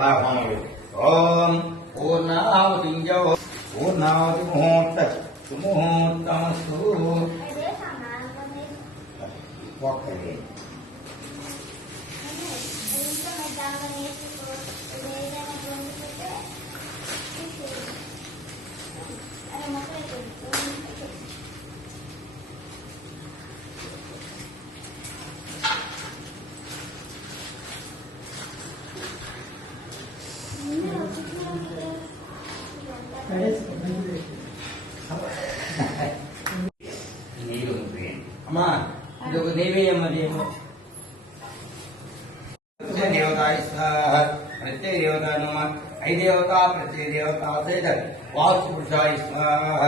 అలా హోమం ఓం పూర్ణావతింజో పూర్ణావతి ముహూర్త సుముహూర్తమస్తు ఒక్కడే అమ్మా ఇది నీవేయమ్మదేమో దేవతాయ స్వాహ ప్రత్యయ దేవత నమ ఐదేవత ప్రత్యయ దేవత సహిత వాస్తు పురుషాయ స్వాహ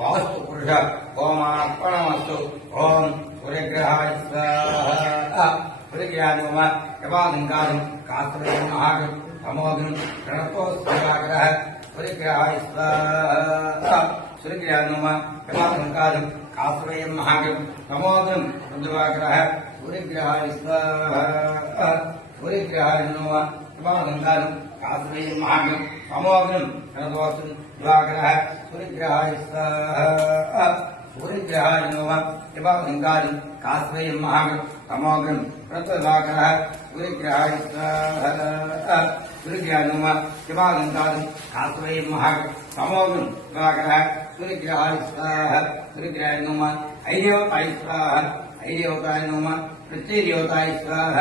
వాస్తు పురుష ఓమార్పణమస్తు ఓం సూర్యగ్రహాయ స్వాహ సూర్యగ్రహాయ నమ యవాలంకారం కాస్త్రయం మహాగం తమోగ్నం ప్రణతోస్వాగ్రహ సూర్యగ్రహాయ స్వాహ సూర్యగ్రహాయ నమ యవాలంకారం కాస్త్రయం మహాగం తమోగ్నం రుద్రవాగ్రహ సూర్యగ్రహాయ స్వాహ సూర్యగ్రహాయ నమ యవాలంకారం కాస్త్రయం మహాగం తమోగ్నం ప్రణతోస్వాగ్రహ సూర్యగ్రహాయ స్వాహ సూర్యగ్రహాయ నమ యవాలంకారం కాస్త్రయం మహాగం తమోగ్నం ప్రణతోస్వాగ్రహ సూర్యగ్రహాయ స్వాహ సూర్యగ్రహాయ నమ యవాలంకారం కాస్త్రయం మహాగం తమోగ్నం ప్రణతోస్వాగ్రహ సూర్యగ్రహాయ స్వాహ సూర్యగ్రహాయ నమ ఐదేవతాయ స్వాహ ఐదేవతాయ నమ ప్రత్యయ దేవతాయ స్వాహ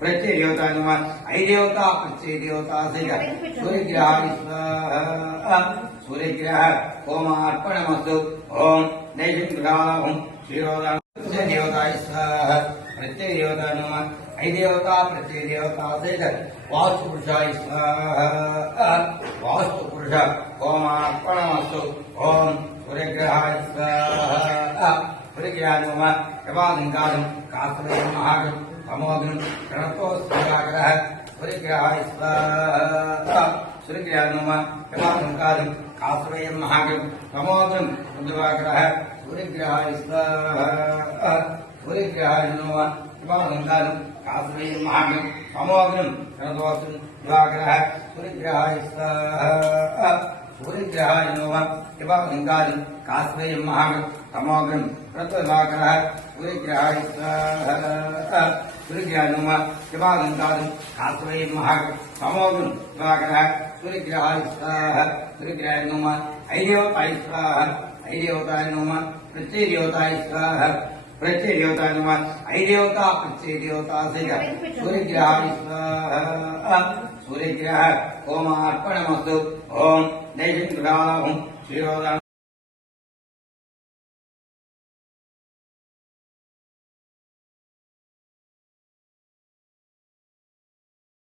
ప్రత్యయ దేవతాయ నమ ఐదేవత ప్రత్యయ దేవత సహిత సూర్యగ్రహాయ స్వాహ సూర్యగ్రహ హోమార్పణమస్తు ఓం నైషం గృహాహం శ్రీరోధం దేవతాయ స్వాహ ప్రత్యయ దేవతాయ నమ ఐదేవత ప్రత్యయ దేవత సహిత వాస్తు పురుషాయ స్వాహ వాస్తు పురుష హోమార్పణమస్తు ఓం సూర్యగ్రహాయ స్వాహ సూర్యగ్రహాయ నమ యవాలంకారం కాస్త్రయం మహాగం తమోగ్నం ప్రణతోస్వాగ్రహ సూర్యగ్రహాయ స్వాహ సూర్యగ్రహాయ నమ యవాలంకారం కాస్త్రయం మహాగం తమోగ్నం రుద్రవాగ్రహ సూర్యగ్రహాయ స్వాహ సూర్యగ్రహాయ నమ యవాలంకారం కాస్త్రయం మహాగం తమోగ్నం ప్రణతోస్వాగ్రహ సూర్యగ్రహాయ స్వాహ సూర్యగ్రహాయ నమ యవాలంకారం కాస్త్రయం మహాగం తమోగ్నం ప్రణతోస్వాగ్రహ సూర్యగ్రహాయ స్వాహ సూర్యగ్రహాయ నమ యవాలంకారం కాస్త్రయం మహాగం తమోగ్నం ప్రణతోస్వాగ్రహ సూర్యగ్రహాయ స్వాహ సూర్యగ్రహాయ నమ ఐదేవతాయ స్వాహ ఐదేవతాయ నమ ప్రత్యయ దేవతాయ స్వాహ ప్రత్యయ దేవతాయ నమ ఐదేవత ప్రత్యయ దేవత సహిత సూర్యగ్రహాయ స్వాహ సూర్యగ్రహ హోమార్పణమస్తు ఓం నైషం గృహాహం శ్రీరోధం